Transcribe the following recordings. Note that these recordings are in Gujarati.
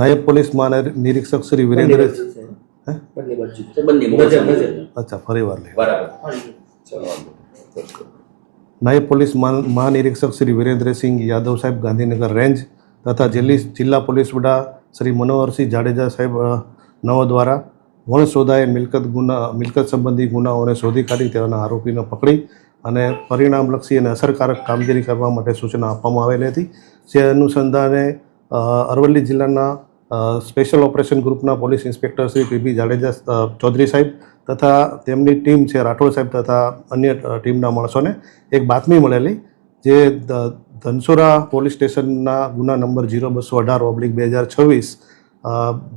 નાયબ પોલીસ મહાનિરીક્ષક શ્રી વિરેન્દ્ર અચ્છા ફરીવાર લે નાયબ પોલીસ મહાનિરીક્ષક શ્રી વિરેન્દ્રસિંહ યાદવ સાહેબ ગાંધીનગર રેન્જ તથા જિલ્લા પોલીસ વડા શ્રી મનોહરસિંહ જાડેજા સાહેબ નવો દ્વારા વણ શોધાએ મિલકત સંબંધી ગુનાઓને શોધી કાઢી તેના આરોપીને પકડી અને પરિણામલક્ષી અને અસરકારક કામગીરી કરવા માટે સૂચના આપવામાં આવેલી હતી. જે અનુસંધાને અરવલ્લી જિલ્લાના સ્પેશિયલ ઓપરેશન ગ્રુપના police inspector Shri PB Jadeja Chaudhary સાહેબ તથા તેમની ટીમ છે રાઠોડ સાહેબ તથા અન્ય ટીમના માણસોને એક બાતમી મળેલી જે ધનસુરા પોલીસ સ્ટેશનના ગુના નંબર 0218/2026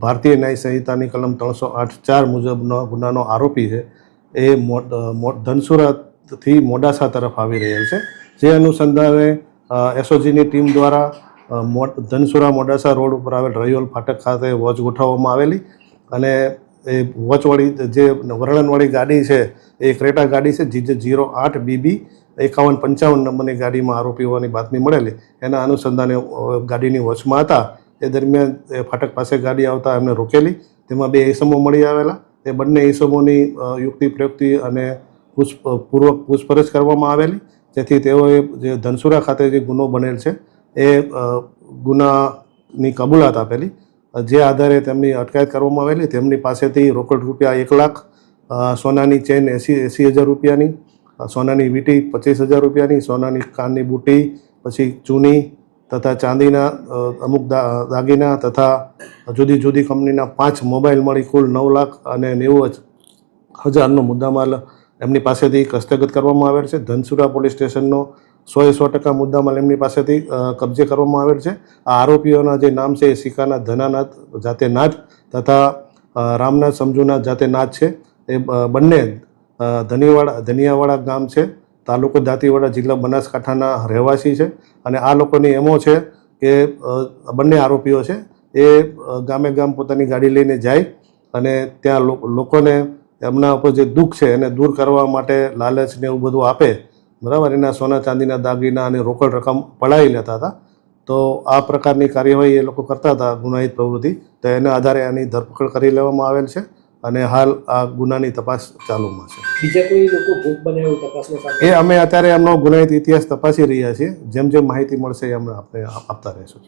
ભારતીય ન્યાય સંહિતાની કલમ 308(4) મુજબનો ગુનાનો આરોપી છે એ ધનસુરાથી મોડાસા તરફ આવી રહેલ છે. જે અનુસંધાને એસઓજીની ટીમ દ્વારા ધનસુરા મોડાસા રોડ ઉપર આવેલ રૈયોલ ફાટક ખાતે વોચ ગોઠવવામાં આવેલી અને એ વોચવાળી જે વર્ણનવાળી ગાડી છે એ ક્રેટા ગાડી છે GJ08BB 5155 નંબરની ગાડીમાં આરોપી હોવાની બાતમી મળેલી. એના અનુસંધાને ગાડીની વોચમાં હતા. એ દરમિયાન ફાટક પાસે ગાડી આવતા એમને રોકેલી. તેમાં 2 ઈસમો મળી આવેલા. એ બંને ઈસમોની યુક્તિ પ્રયુક્તિ અને પૂર્વક પૂછપરછ કરવામાં આવેલી, જેથી તેઓએ જે ધનસુરા ખાતે જે ગુનો બનેલ છે એ ગુનાની કબૂલાત આપેલી. જે આધારે તેમની અટકાયત કરવામાં આવેલી. તેમની પાસેથી રોકડ રૂપિયા 1 લાખ, સોનાની ચેન 80,000 રૂપિયાની, સોનાની વીંટી 25,000 રૂપિયાની, સોનાની કાનની બુટી, પછી ચૂની તથા ચાંદીના અમુક દાગીના તથા જુદી જુદી કંપનીના 5 મોબાઈલ મળી કુલ 9,90,000નો મુદ્દામાલ એમની પાસેથી હસ્તગત કરવામાં આવેલ છે. ધનસુરા પોલીસ સ્ટેશનનો 100% મુદ્દામાલ એમની પાસેથી કબજે કરવામાં આવેલ છે. આ આરોપીઓના જે નામ છે એ સિકાના ધનાનાથ જાતે નાથ તથા રામનાથ સમજુનાથ જાતે નાથ છે. એ બંને ધનિયાવાડા ગામ છે, તાલુકો દાંતીવાડા, જિલ્લા બનાસકાંઠાના રહેવાસી છે. અને આ લોકોની એમો છે કે બંને આરોપીઓ છે એ ગામે ગામ પોતાની ગાડી લઈને જાય અને ત્યાં લોકોને એમના ઉપર જે દુઃખ છે એને દૂર કરવા માટે લાલચ ને એવું બધું આપે, બરાબર. એના સોના ચાંદીના દાગીના અને રોકડ રકમ પડાવી લેતા હતા. તો આ પ્રકારની કાર્યવાહી એ લોકો કરતા હતા, ગુનાહિત પ્રવૃત્તિ. તો એના આધારે આની ધરપકડ કરી લેવામાં આવેલ છે અને હાલ આ ગુનાની તપાસ ચાલુમાં છે. બીજા કોઈ લોકો ભોગ બને એવું તપાસમાં એ અમે અત્યારે એમનો ગુનાહિત ઇતિહાસ તપાસી રહ્યા છીએ. જેમ જેમ માહિતી મળશે એ અમે આપણે આપતા રહીશું.